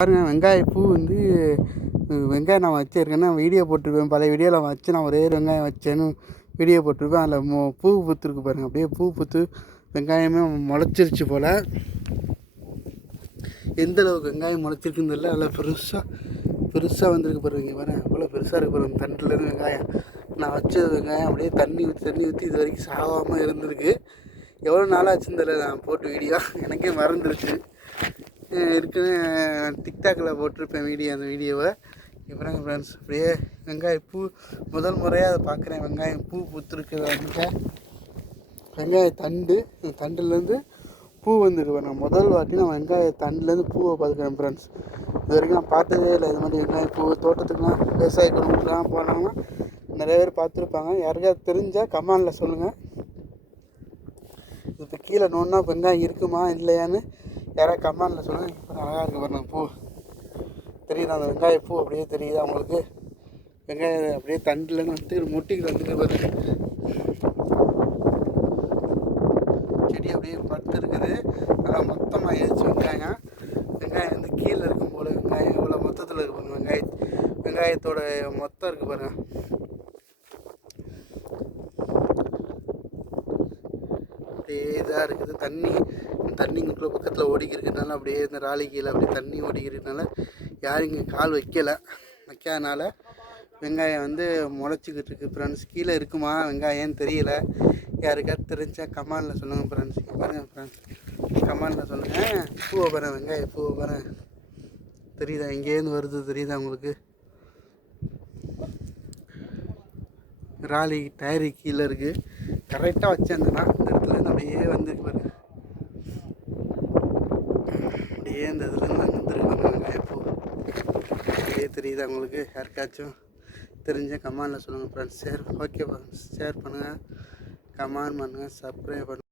பாருங்கள் வெங்காய பூ வந்து வெங்காயம் நான் வச்சிருக்கேன்னா வீடியோ போட்டிருப்பேன். பழைய வீடியோவில் வச்சு நான் ஒரே வெங்காயம் வச்சேன்னு வீடியோ போட்டிருப்பேன். அதில் மோ பூ பூத்துருக்கு பாருங்க. அப்படியே பூ பூத்து வெங்காயமே முளைச்சிருச்சு போல். எந்த அளவுக்கு வெங்காயம் முளைச்சிருக்குன்னு தெரியல. அதில் பெருசாக பெருசாக வந்திருக்கு பாருங்க பாருங்க. அவ்வளோ பெருசாக இருக்குது பாருங்க. தண்டிலேருந்து வெங்காயம். நான் வச்ச வெங்காயம் அப்படியே தண்ணி ஊற்றி தண்ணி ஊற்றி இது வரைக்கும் சாகாமல் இருந்திருக்கு. எவ்வளோ நாளாச்சுன்னு வச்சுருந்தில்ல நான் போட்டு வீடியோ. எனக்கே மறந்துருச்சு. இருக்குன்னு டிக்டாக்கில் போட்டிருப்பேன் வீடியோ அந்த வீடியோவை. இப்போ ஃப்ரெண்ட்ஸ் அப்படியே வெங்காய பூ முதல் முறையாக அதை பார்க்குறேன் வெங்காயம் பூ பூத்துருக்குது வந்துட்டு வெங்காய தண்டு அந்த தண்டுலேருந்து பூ வந்துருக்கு நான் முதல் வாட்டி நான் வெங்காய தண்டுலேருந்து பூவை பார்த்துக்கிறேன் ஃப்ரெண்ட்ஸ் இது வரைக்கும் நான் பார்த்ததே இல்லை. இது மாதிரி வெங்காயம் பூ தோட்டத்துக்குலாம் விவசாய குடும்பத்துக்குலாம் போனாங்கன்னா நிறைய பேர் பார்த்துருப்பாங்க. யாருக்காவது தெரிஞ்சால் கமானில் சொல்லுங்கள் இப்போ கீழே நோன்னா வெங்காயம் இருக்குமா இல்லையான்னு யாராவது கமெண்டில் சொல்லுங்கள் இப்போ அழகாக இருக்குது பாருங்க பூ. தெரியுது அந்த வெங்காய பூ? அப்படியே தெரியுது அவங்களுக்கு வெங்காயம் அப்படியே தண்டுலன்னு வந்து முட்டிக்கு வந்துட்டு பாருங்க. செடி அப்படியே படுத்து இருக்குது. அதான் மொத்தமாக ஏறிச்சு வெங்காயம். வெங்காயம் வந்து கீழே இருக்கும் போல் வெங்காயம். இவ்வளோ மொத்தத்தில் இருக்கு பாருங்க வெங்காய வெங்காயத்தோட மொத்தம் இருக்குது பாருங்கள் அப்படியே இதாக இருக்குது. தண்ணி தண்ணிக்குள்ளே பக்கத்தில் ஓடிக்கிறதுனால அப்படியே இந்த ராலி கீழே அப்படியே தண்ணி ஓடிக்கிறதுனால யாரும் இங்கே கால் வைக்கலை. வைக்காதனால வெங்காயம் வந்து முளைச்சிக்கிட்டு இருக்கு ஃப்ரெண்ட்ஸ் கீழே இருக்குமா வெங்காயம்னு தெரியல. யாருக்காவது தெரிஞ்சால் கமாண்டில் சொல்லுங்கள் ஃப்ரெண்ட்ஸ் பாருங்கள் ஃப்ரெண்ட்ஸ் கமாண்டில் சொல்லுங்கள் பூவை பாருங்க வெங்காய பூவை பாருங்க தெரியுதா? எங்கேருந்து வருது தெரியுதா உங்களுக்கு? ராலி டயரு கீழே இருக்குது கரெக்டாக வச்சேன்னா இந்த இடத்துலேருந்து அப்படியே வந்துருக்கு பாருங்க அப்படியே இந்த இதுலேருந்து வந்துருக்கு பாருங்க இப்போது அப்படியே தெரியுது அவங்களுக்கு யாருக்காச்சும் தெரிஞ்ச கமெண்டில் சொல்லுங்கள் ஃப்ரெண்ட்ஸ் ஷேர் ஓகே ஷேர் பண்ணுங்கள் கமெண்ட் பண்ணுங்கள் சப்ஸ்கிரைப் பண்ணுங்கள்